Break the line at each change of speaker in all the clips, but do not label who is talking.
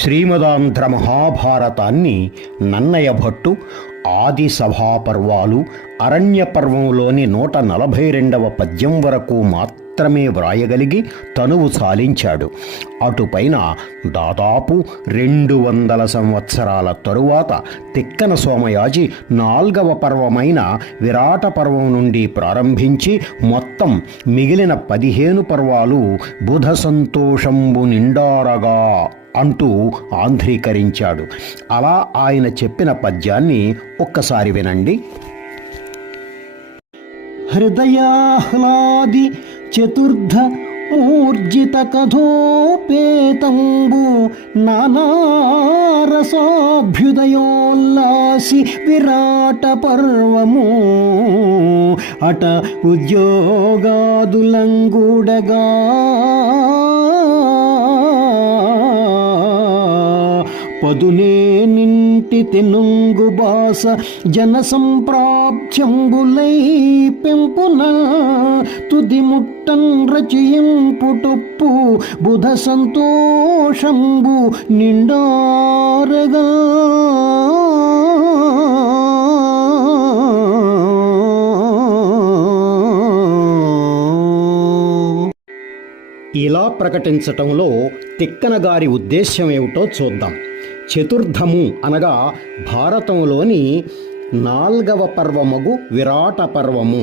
శ్రీమదాంధ్ర మహాభారతాన్ని నన్నయ్య భట్టు ఆది సభాపర్వాలు అరణ్య పర్వంలోని నూట నలభై రెండవ పద్యం వరకు మాత్రం మాత్రమే వ్రాయగలిగి తనువు సాలించాడు. అటుపైన దాదాపు రెండు వందల సంవత్సరాల తరువాత తిక్కన సోమయాజి నాల్గవ పర్వమైన విరాట పర్వం నుండి ప్రారంభించి మొత్తం మిగిలిన పదిహేను పర్వాలు బుధ సంతోషంబు నిండారగా అంటూ ఆంధ్రీకరించాడు. అలా ఆయన చెప్పిన పద్యాన్ని ఒక్కసారి వినండి. హృదయాహ్లాది చతుర్థ మూర్జిత కథోపేతంబు నానారసాభ్యుదయోల్లాసి విరాట పర్వము అట ఉద్యోగాదులంగుడగా పదునే తెనుంగు బాస జన సంప్రాప్త్యంబులై పెంపున తుది ముట్టన్ రచయింపుటొప్పు బుధ సంతోషంబు నిండారగా. ఇలా ప్రకటించటంలో తిక్కన గారి ఉద్దేశ్యం ఏమిటో చూద్దాం. చతుర్థము అనగా భారతంలోని నాల్గవ పర్వమగు విరాట పర్వము.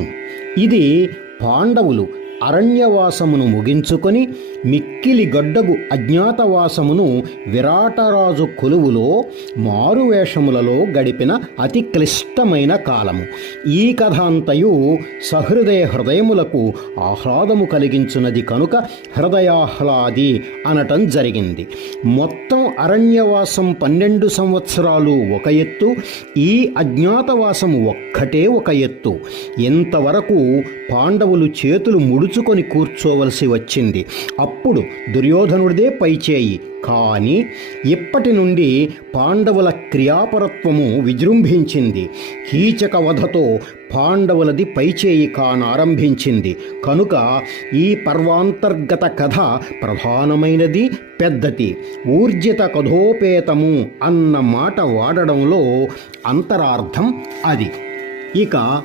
ఇది పాండవులు అరణ్యవాసమును ముగించుకొని మిక్కిలి గడ్డగు అజ్ఞాతవాసమును విరాటరాజు కొలువులో మారువేషములలో గడిపిన అతి క్లిష్టమైన కాలము. ఈ కథాంతయు సహృదయ హృదయములకు ఆహ్లాదము కలిగించున్నది కనుక హృదయాహ్లాది అనటం జరిగింది. మొత్తం అరణ్యవాసం పన్నెండు సంవత్సరాలు ఒక ఎత్తు ఈ అజ్ఞాతవాసం ఒక్కటే ఒక ఎత్తు. ఎంతవరకు పాండవులు చేతులు ముడుచుకొని కూర్చోవలసి వచ్చింది? అప్పుడు దుర్యోధనుడిదే పైచేయి. కానీ ఇప్పటి నుండి పాండవుల క్రియాపరత్వము విజృంభించింది. కీచక వధతో పాండవులది పైచేయి కానారంభించింది. కనుక ఈ పర్వాంతర్గత కథ ప్రధానమైనది పెద్దది. ఊర్జిత కథోపేతము అన్న మాట వాడడంలో అంతరార్థం అది. ఇక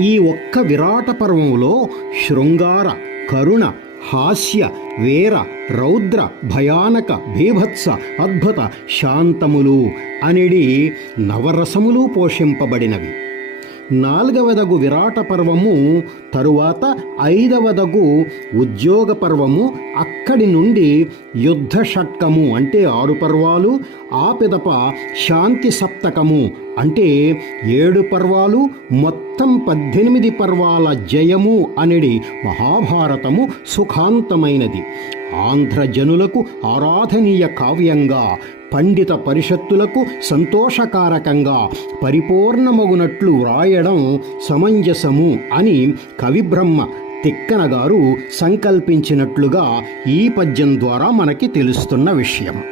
ఈ ఒక్క విరాట పర్వంలో శృంగార కరుణ హాస్య వీర రౌద్ర భయానక భీభత్స అద్భుత శాంతములు అనిడి నవరసములు పోషింపబడినవి. నాలుగవదగు విరాట పర్వము తరువాత ఐదవదగు ఉద్యోగ పర్వము అక్కడి నుండి యుద్ధ షట్కము అంటే ఆరు పర్వాలు ఆ పిదప శాంతి సప్తకము అంటే ఏడు పర్వాలు మొత్తం పద్దెనిమిది పర్వాల జయము అనేది మహాభారతము సుఖాంతమైనది. ఆంధ్రజనులకు ఆరాధనీయ కావ్యంగా పండిత పరిషత్తులకు సంతోషకారకంగా పరిపూర్ణమగునట్లు వ్రాయడం సమంజసము అని కవిబ్రహ్మ తిక్కన గారు సంకల్పించినట్లుగా ఈ పద్యం ద్వారా మనకి తెలుస్తున్న విషయం.